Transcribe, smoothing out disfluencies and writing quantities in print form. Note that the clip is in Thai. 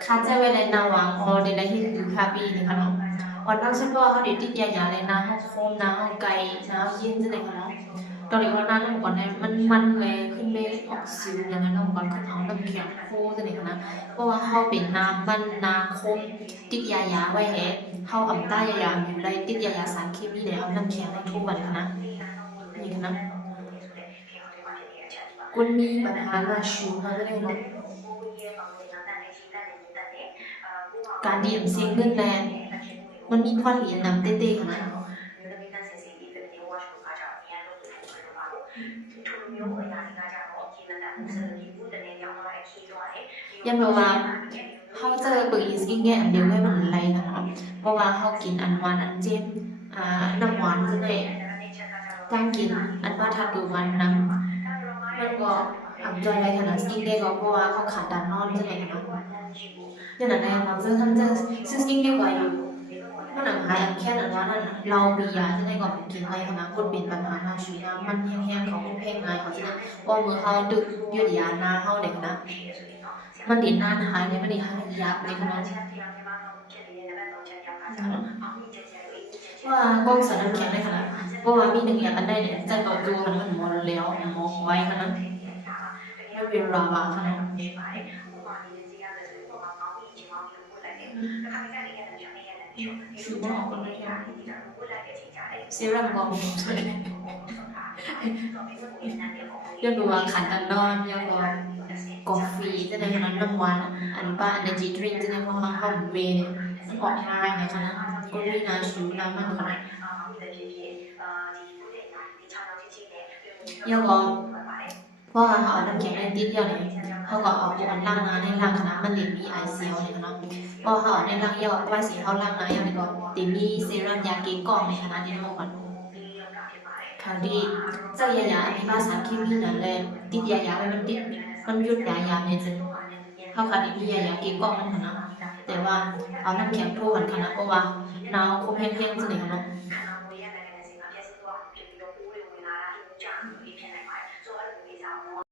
khá chơi về này nào vàng o để lấy hình khá bị thì khá lắm còn đang xem qua họ để tích giá giá này nào họ khôn nào họ cày nào yên thế này khá lắmตอนนี้วันนั้นผมก่อนเนี่ยมันเลยขึ้นเลยออกซิวอย่างนั้นผมก่อนขึ้นเอาน้ำแข็งโค้ตัวนี้นะเพราะว่าเขาเป็นน้ำมันน้ำคมติดยาไว้แฮะเขาอ่ำใต้ยาอยู่ได้ติดยาสารเคมีเนี่ยเอาน้ำแข็งในทุ่มมันนะนี่นะกุนมีปัญหาราชูเขาจะเรียกว่าการดีมเสียงเงินแรงมันมีความเหรียญนำเต้ๆนะยันแบบว่าเขาเจอเปิดสกินแก่อันเดียวไม่มันอะไรนะคะเพราะว่าเขากินอันหวานอันเจ็บน้ำหวานซึ่งเนี่ยตั้งกินอันว่าทาตัววันนั้นมันก็อับจอยอะไรขนาดสกินแก่ก็เพราะว่าเขาขาดด่านนอนซึ่งเนี่ยนะคะยันอะไรเราซึ่งทำซึ่งสกินแก่ก็อยู่มันหนังหายอันแค่อันว่านั่นเรามียาซึ่งเนี่ยก็กินอะไรขนาดคนเป็นปัญหาหน้าชีน้ำมันแห้งๆเขาเป็นเพ่งไงเขาจะว่ามือเขาดึกยืดยาหน้าเขาเด็กนะมันดีนานหายเลยมันดีหายยับเลยขนาดว่ากล้องสารน้ำแข็งได้ขนาดเพราะว่ามีหนึ่งอย่างอันได้เนี่ยจะต่อตัวมันหมดแล้วหมอไว้ขนาดไม่เป็นราวาขนาดชูมันออกกันเลยเซรั่มก็มียังดูว่าขันตันนอนยังก็กาแฟจะได้ขนาดน้ำหวานอันป้า energy drink จะได้เพราะว่าเขาเวเนี่ยมันออกง่ายนะคะนะก็มีน้ำชูน้ำมันขนาดยังก็เพราะว่าเขาน้ำแข็งในติดอย่างนี้เขาก็เอาพวกอันล่างน้ำในล่างขนาดมันเรียนมีไอเซลเนี่ยนะเพราะเขาในล่างเยอะว่าสีเขาล่างน้ำอย่างนี้ก็ตีมีเซรั่มยาเกกองในขนาดนี้เท่ากันคราวที่เจ้ายามีภาษาเคมีนั่นแหละติดยาไว้มันติดมันยุดยาเนี่ยจริงเขาขาดมียาเกกองนั่นนะแต่ว่าเอาน้ำแข็งโทกันขนาดเพราะว่าน้ำคมแห้งๆจริงๆเนาะ